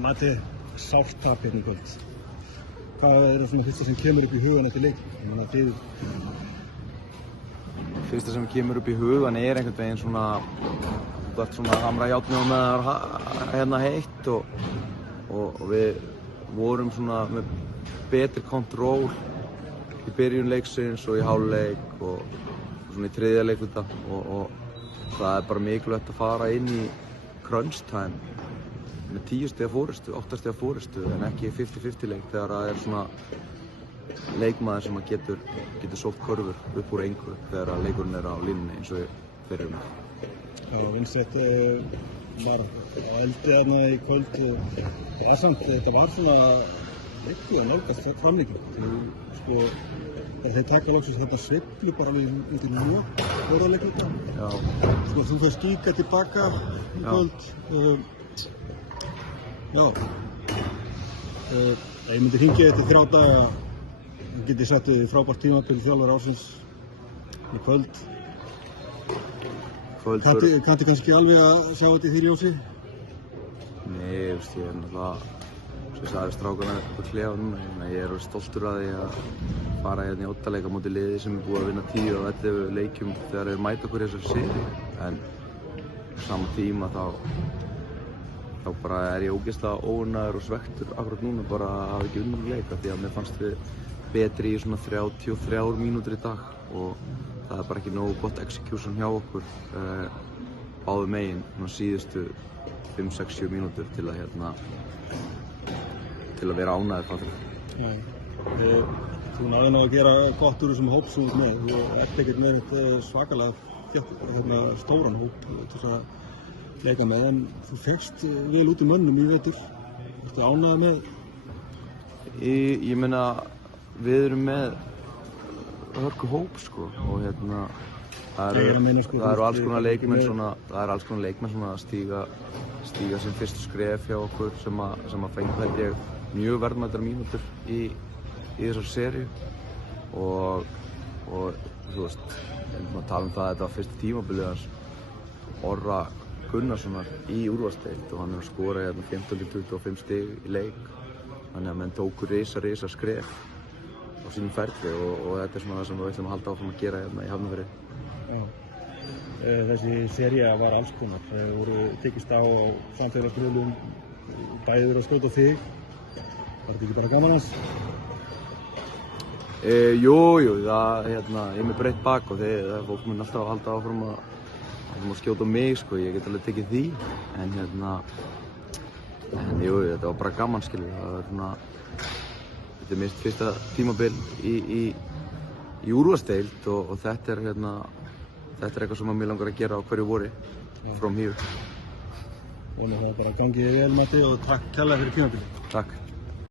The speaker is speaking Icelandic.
Mati, sárt tap hérna í kvöld. Hvað það svona fyrsta sem kemur upp í hugan eftir leik? Fyrsta sem kemur upp í hugan einhvern veginn svona, þú ert svona að hamra járnið og með það hérna heitt og við vorum svona með betri kontról í byrjun leiksins og í hálfleik og svona í þriðja leikluta og það bara mikilvægt að fara inn í crunch time með 10 stiga fórystu, 8 stiga fórystu en ekki 50-50 leik þegar það svona leikmaður sem getur sótt körfur upp úr engu þegar leikurinn á línunni eins og fyrir mig. Já, Vincent var á eldi þarna í kvöld og samt, þetta var svona leikur að nálgast framlíking. Sko, þeir taka loksins þetta sveiflu bara við undir lok vorðarleikluta. Já. Sko, þú fær skíka tilbaka í kvöld. Já. Ég myndi hringja eftir 3 daga. Ég geti sagt frábært tímabil þjálfari ársins í kvöld. Kanntu kannski alveg að sjá þetta í því ljósi? Nei, ég er náttúrulega, sem ég sagði strákana upp á klefa núna, ég er stoltur að því að fara hérna í 8 leika móti liði sem er búið að vinna 10 og 11 leikjum þegar þeir mæta okkur í þessari seríu. En á sama tíma þá bara er ég ógeðslega óánægður og svekktur akkurat núna bara að hafa ekki unnið leik af því að mér fannst við betri í svona 33 mínútur í dag og það er bara ekki nógu gott execution hjá okkur báðum megin síðustu 5-6-7 mínútur til að vera ánægður fattur. Þú náðu að gera gott úr þessum hóp sem þú ert með. Þú ert ekkert með svakalega stóran hóp til að leika með en þú fékkst vel út í mönnum í vetur. Ertu ánægður með? Ég meina við erum með hörku hóp sko og það eru alls konar leikmenn svona að stíga sem fyrstu skref hjá okkur sem að fengi held ég mjög verðmætar mínútur í þessari seríu og þú veist, við tala það að þetta var fyrsta tímabilið hans Orra Gunnarssonar í úrvalsdeild og hann er að skora 15-25 stig í leik þannig að menn tóku risa skref á sínum ferli og þetta er svona það sem við ætlum að halda áfram að gera hérna í Hafnarfirði. Já. Þessi sería var alls konar. Það voru tekist á samfélagsmiðlum, bæði verið að skjóta á þig. Var þetta ekki bara gaman hans? Jú, það ég er með breitt bak og fólk mun alltaf að halda áfram að skjóta á mig sko, ég get alveg tekið því en jú, þetta var bara gaman skilur, það var svona þetta er mitt fyrsta tímabil í úrvalsdeild og þetta er eitthvað sem mig langar að gera á hverju vori from here. Þannig að það bara gangi vel Matti og takk kærlega fyrir tímabilið. Takk.